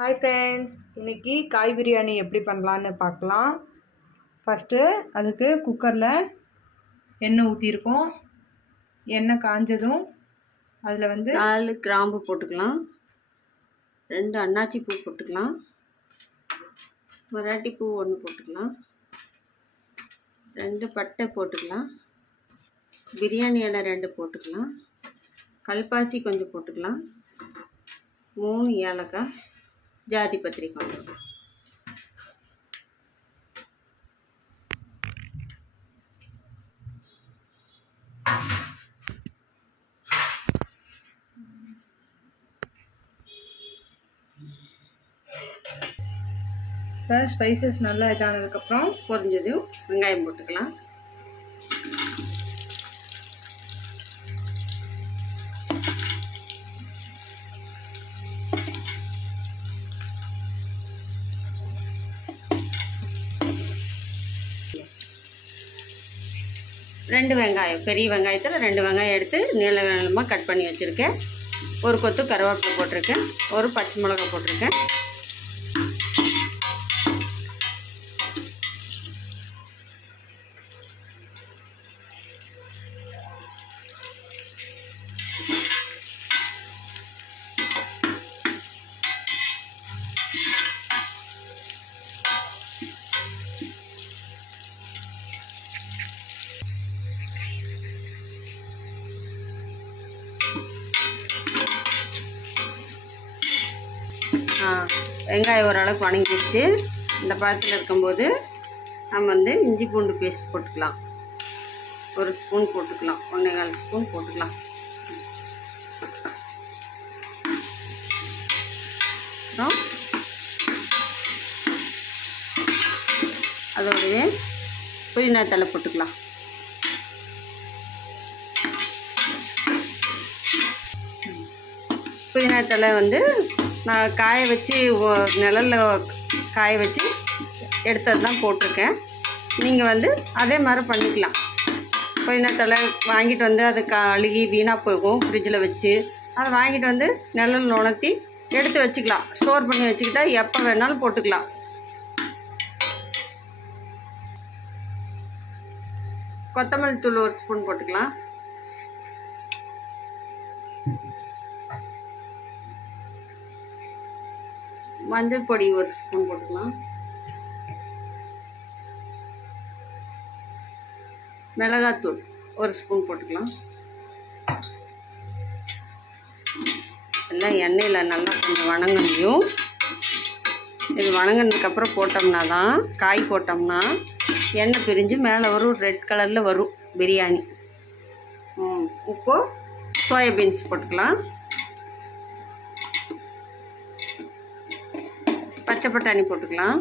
Hi friends, இன்றைக்கி காய் பிரியாணி எப்படி பண்ணலான்னு பார்க்கலாம். ஃபஸ்ட்டு அதுக்கு குக்கரில் எண்ணெய் ஊற்றிருக்கோம். எண்ணெய் காஞ்சதும் அதில் 4 கிராம்பு போட்டுக்கலாம், 2 அன்னாச்சி பூ போட்டுக்கலாம், மராட்டி பூ 1 போட்டுக்கலாம், 2 பட்டை போட்டுக்கலாம், பிரியாணி இலை 2 போட்டுக்கலாம், கல்பாசி கொஞ்சம் போட்டுக்கலாம், 3 ஏலக்காய், ஜாதி பத்திரி கொஞ்சம். இப்போ ஸ்பைசஸ் நல்லா இதானதுக்கப்புறம் பொரிஞ்சதும் வெங்காயம் போட்டுக்கலாம். ரெண்டு வெங்காயம், பெரிய வெங்காயத்தில் 2 வெங்காயம் எடுத்து நீள நீளமாக கட் பண்ணி வச்சுருக்கேன். ஒரு கொத்து கருவேப்பிலை போட்டிருக்கேன், ஒரு பச்சை மிளகாய் போட்டிருக்கேன். வெங்காயம் ஓரளவுக்கு வணங்கிடுச்சு. இந்த பதத்தில் இருக்கும்போது நம்ம இஞ்சி பூண்டு பேஸ்ட் போட்டுக்கலாம். 1 ஸ்பூன் போட்டுக்கலாம், 1.25 ஸ்பூன் போட்டுக்கலாம். அப்புறம் அதோடய புதினா தழை போட்டுக்கலாம். புதினா தழை நான் காய வச்சு நிழலில் காய வச்சு எடுத்தது தான் போட்டிருக்கேன். நீங்கள் அதே மாதிரி பண்ணிக்கலாம். புதினா தழை வாங்கிட்டு அது அழுகி வீணாக போகும் ஃப்ரிட்ஜில் வச்சு. அதை வாங்கிட்டு நிழல் உணர்த்தி எடுத்து வச்சுக்கலாம். ஸ்டோர் பண்ணி வச்சுக்கிட்டா எப்போ வேணாலும் போட்டுக்கலாம். கொத்தமல்லி தூள் 1 ஸ்பூன் போட்டுக்கலாம். மஞ்சள் பொடி 1 ஸ்பூன் போட்டுக்கலாம். மிளகாத்தூள் 1 ஸ்பூன் போட்டுக்கலாம். எல்லாம் எண்ணெயில் நல்லா கொஞ்சம் வணங்கணும். இது வணங்கினதுக்கப்புறம் போட்டோம்னா தான், காய் போட்டோம்னா எண்ணெய் பிரிஞ்சு மேலே வரும், ரெட் கலரில் வரும் பிரியாணி. உப்பு, சோயாபீன்ஸ் போட்டுக்கலாம். பச்சை பட்டாணி போட்டுக்கலாம்.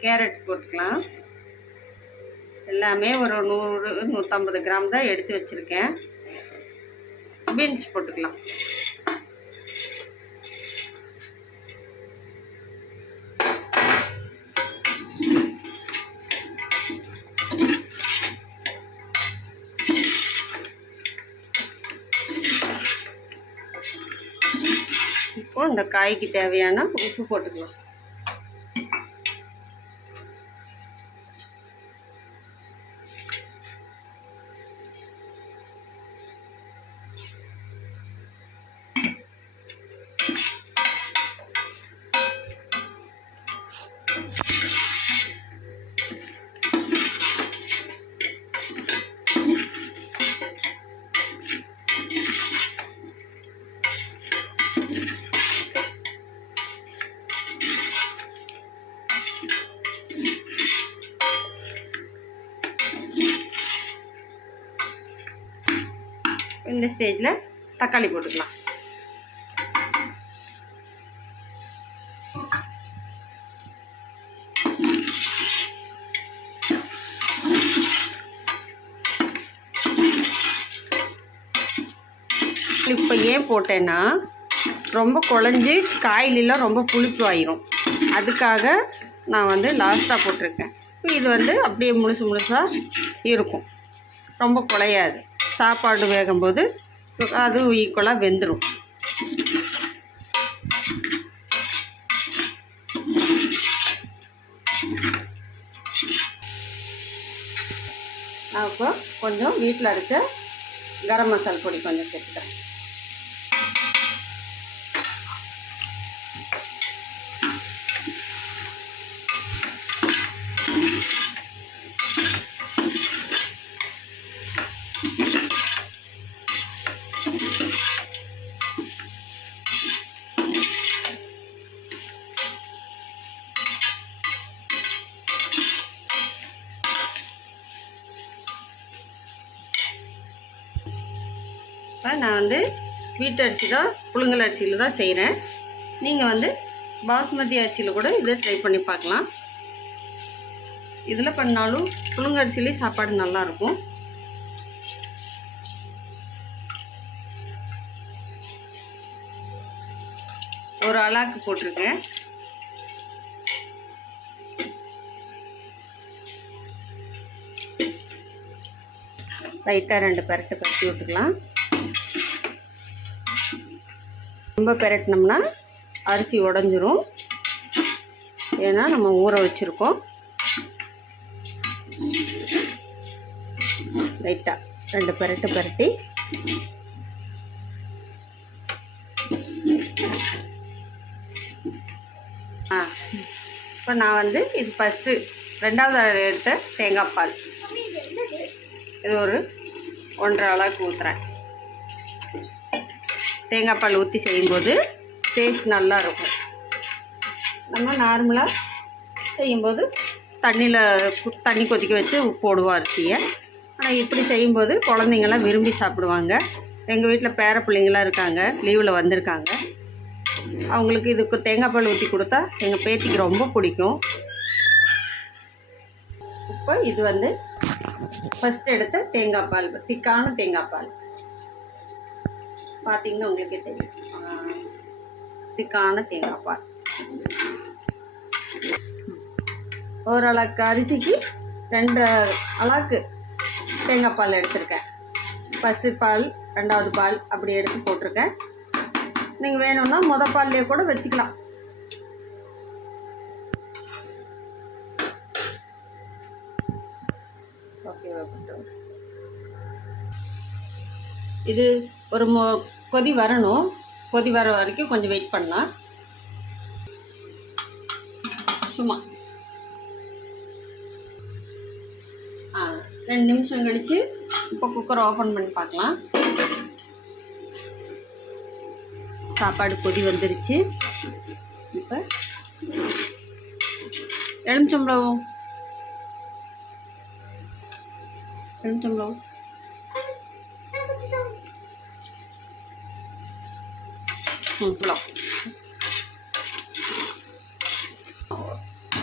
கேரட் போட்டுக்கலாம். எல்லாமே ஒரு 100-150 கிராம் தான் எடுத்து வச்சுருக்கேன். பீன்ஸ் போட்டுக்கலாம். இப்போ இந்த காய்க்கு தேவையான உப்பு போட்டுக்கலாம். இந்த ஸ்டேஜில் தக்காளி போட்டுக்கலாம். இப்போ ஏன் போட்டேன்னா, ரொம்ப குழஞ்சி காயிலெலாம் ரொம்ப புளிப்பு ஆயிரும். அதுக்காக நான் லாஸ்ட்டாக போட்டிருக்கேன். இது அப்படியே முழுசாக இருக்கும், ரொம்ப குழையாது. சாப்பாடு வேகும்போது அது ஈக்குவலாக வெந்துடும். நான் இப்போ கொஞ்சம் வீட்டில் அரைச்ச கரம் மசால் பொடி கொஞ்சம் சேர்த்துக்கிறேன். இப்போ நான் வந்து வீட்டரிசி தான், புழுங்கல் அரிசியில் தான் செய்கிறேன். நீங்கள் வந்து பாஸ்மதி அரிசியில் கூட இதை ட்ரை பண்ணி பார்க்கலாம். இதில் பண்ணாலும் புழுங்கரிசிலே சாப்பாடு நல்லாயிருக்கும். ஒரு அலாக்கு போட்டிருக்கேன். லைட்டாக 2 பெரட்டை பரட்டி விட்டுக்கலாம். ரொம்ப பெரட்டினோம்னா அரிசி உடஞ்சிரும். ஏன்னா நம்ம ஊற வச்சுருக்கோம். லைட்டாக 2 பெரட்டு பரட்டி இப்போ நான் வந்து இது ஃபஸ்ட்டு 2வது எடுத்த தேங்காய் பால் இது ஒரு 1.5 அளவுக்கு ஊற்றுறேன். தேங்காய் பால் ஊற்றி செய்யும்போது டேஸ்ட் நல்லா இருக்கும். நம்ம நார்மலாக செய்யும்போது தண்ணி கொதிக்க வச்சு போடுவோம் அரிசியை. ஆனால் இப்படி செய்யும்போது குழந்தைங்கள்லாம் விரும்பி சாப்பிடுவாங்க. எங்கள் வீட்டில் பேர பிள்ளைங்களாம் இருக்காங்க, லீவில் வந்திருக்காங்க. அவங்களுக்கு இதுக்கு தேங்காய் பால் ஊற்றி கொடுத்தா எங்கள் பேத்திக்கு ரொம்ப பிடிக்கும். இப்போ இது வந்து ஃபஸ்ட் எடுத்த தேங்காய் பால், திக்கான தேங்காய் பால் பார்த்திங்கன்னா உங்களுக்கே தெரியும். திக்கான தேங்காய் பால். ஒரு அளவுக்கு அரிசிக்கு 2 அளவுக்கு தேங்காய் பால் எடுத்திருக்கேன். ஃபஸ்ட்டு பால், 2வது பால் அப்படி எடுத்து போட்டிருக்கேன். நீங்கள் வேணும்னா பால்லையே கூட வச்சுக்கலாம். ஓகே, இது ஒரு கொதி வரணும். கொதி வர வரைக்கும் கொஞ்சம் வெயிட் பண்ணலாம். சும்மா 2 நிமிஷம் கழித்து இப்போ குக்கரை ஓப்பன் பண்ணி பார்க்கலாம். சாப்பாடு கொதி வந்துருச்சு. இப்போ எலுமிச்சம்பழம்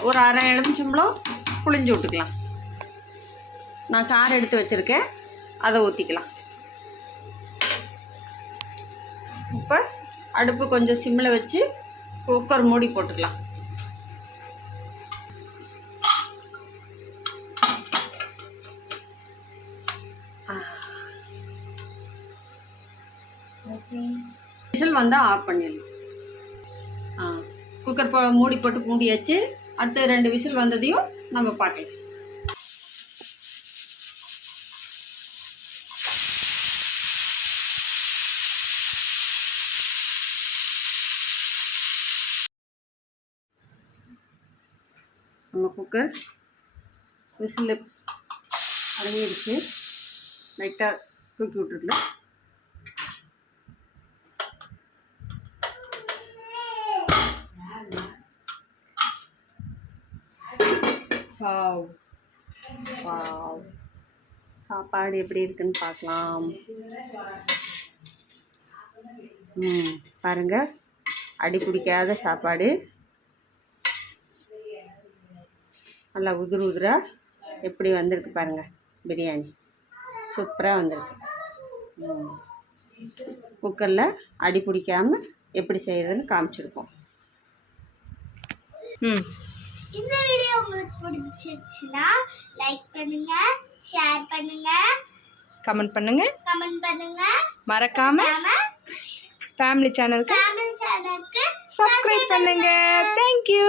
ஒரு அரை எலுமிச்சம்பழம் புளிஞ்சு விட்டுக்கலாம். நான் சாறு எடுத்து வச்சுருக்கேன், அதை ஊற்றிக்கலாம். இப்போ அடுப்பு கொஞ்சம் சிம்மில் வச்சு குக்கர் மூடி போட்டுக்கலாம். விசில் வந்தால் ஆஃப் பண்ணிடலாம். குக்கர் மூடி போட்டு மூடியாச்சு. அடுத்து 2 விசில் வந்ததையும் நம்ம பார்க்கலாம். நம்ம குக்கர் விசில் அடங்கிடுச்சு. லைட்டாக தூக்கி விட்டுருக்கலாம். சாப்பாடு எப்படி இருக்குன்னு பார்க்கலாம். பாருங்கள், அடி பிடிக்காத சாப்பாடு. நல்லா உதிராக எப்படி வந்திருக்கு பாருங்கள். பிரியாணி சூப்பராக வந்திருக்கு. குக்கரில் அடி பிடிக்காமல் எப்படி செய்கிறதுன்னு காமிச்சிருக்கோம். இந்த வீடியோ உங்களுக்கு பிடிச்சிருச்சுன்னா லைக் பண்ணுங்க, ஷேர் பண்ணுங்க, கமெண்ட் பண்ணுங்கள். மறக்காமல் ஃபேமிலி சேனலுக்கு சப்ஸ்கிரைப் பண்ணுங்கள். தேங்க்யூ.